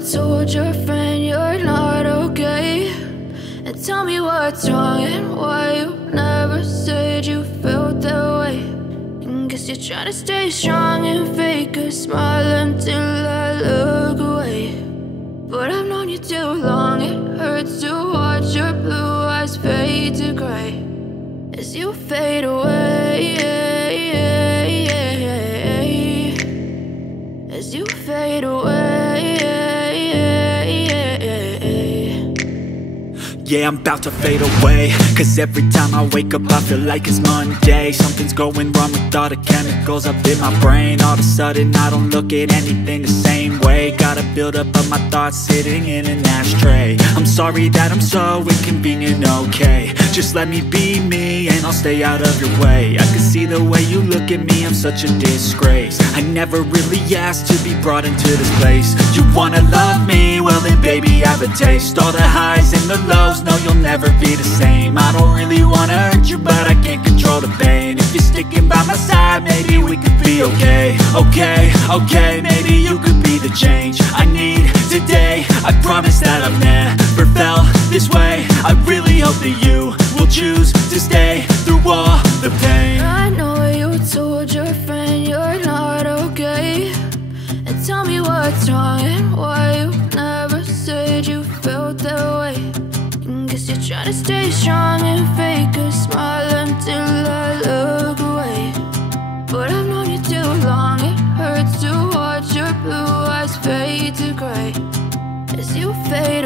told your friend you're not okay, and tell me what's wrong and why you never said you felt that way. And guess you're trying to stay strong and fake a smile until I look away. But I've known you too long, it hurts to watch your blue eyes fade to gray as you fade away, as you fade away. Yeah, I'm about to fade away, cause every time I wake up I feel like it's Monday. Something's going wrong with all the chemicals up in my brain. All of a sudden I don't look at anything the same way. Gotta build up of my thoughts sitting in an ashtray. I'm sorry that I'm so inconvenient, okay. Just let me be me and I'll stay out of your way. I can see the way you look at me, I'm such a disgrace. I never really asked to be brought into this place. You wanna love me? Well then baby have a taste. All the highs and the lows, no, you'll never be the same. I don't really wanna hurt you, but I can't control the pain. If you're sticking by my side, maybe we could be okay. Okay, okay, maybe you could be the change I need today. I promise that I've never felt this way. I really hope that you will choose to stay through all the pain. I know you told your friend you're not okay, and tell me what's wrong and why you never said you felt that way. Guess you're trying to stay strong and fake a smile until I look away. But I've known you too long, it hurts to watch your blue eyes fade to gray as you fade